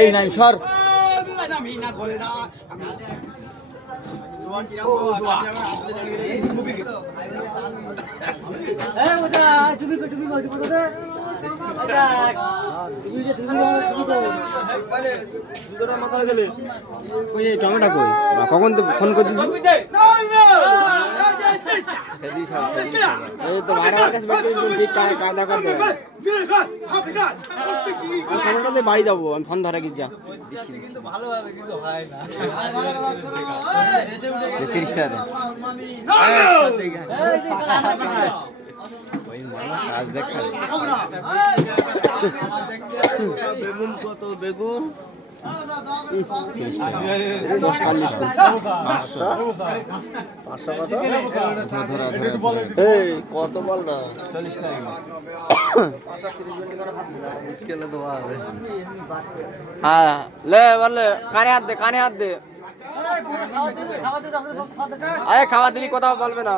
এই নাই সর টমেটো কই কখন তো ফোন করে দিছি তো কায়দা করবে টমেটোতে বাড়ি যাবো আমি ফোন ধরা কি যা 30 টাকা বেগুন কত বেগুন 10-40 কত বল না 40 টাকা হ্যাঁ লে বলে কানে হাত দে আরে খাওয়া দিলি কথা বলবে না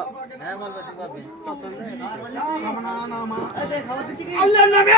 আল্লাহর নামে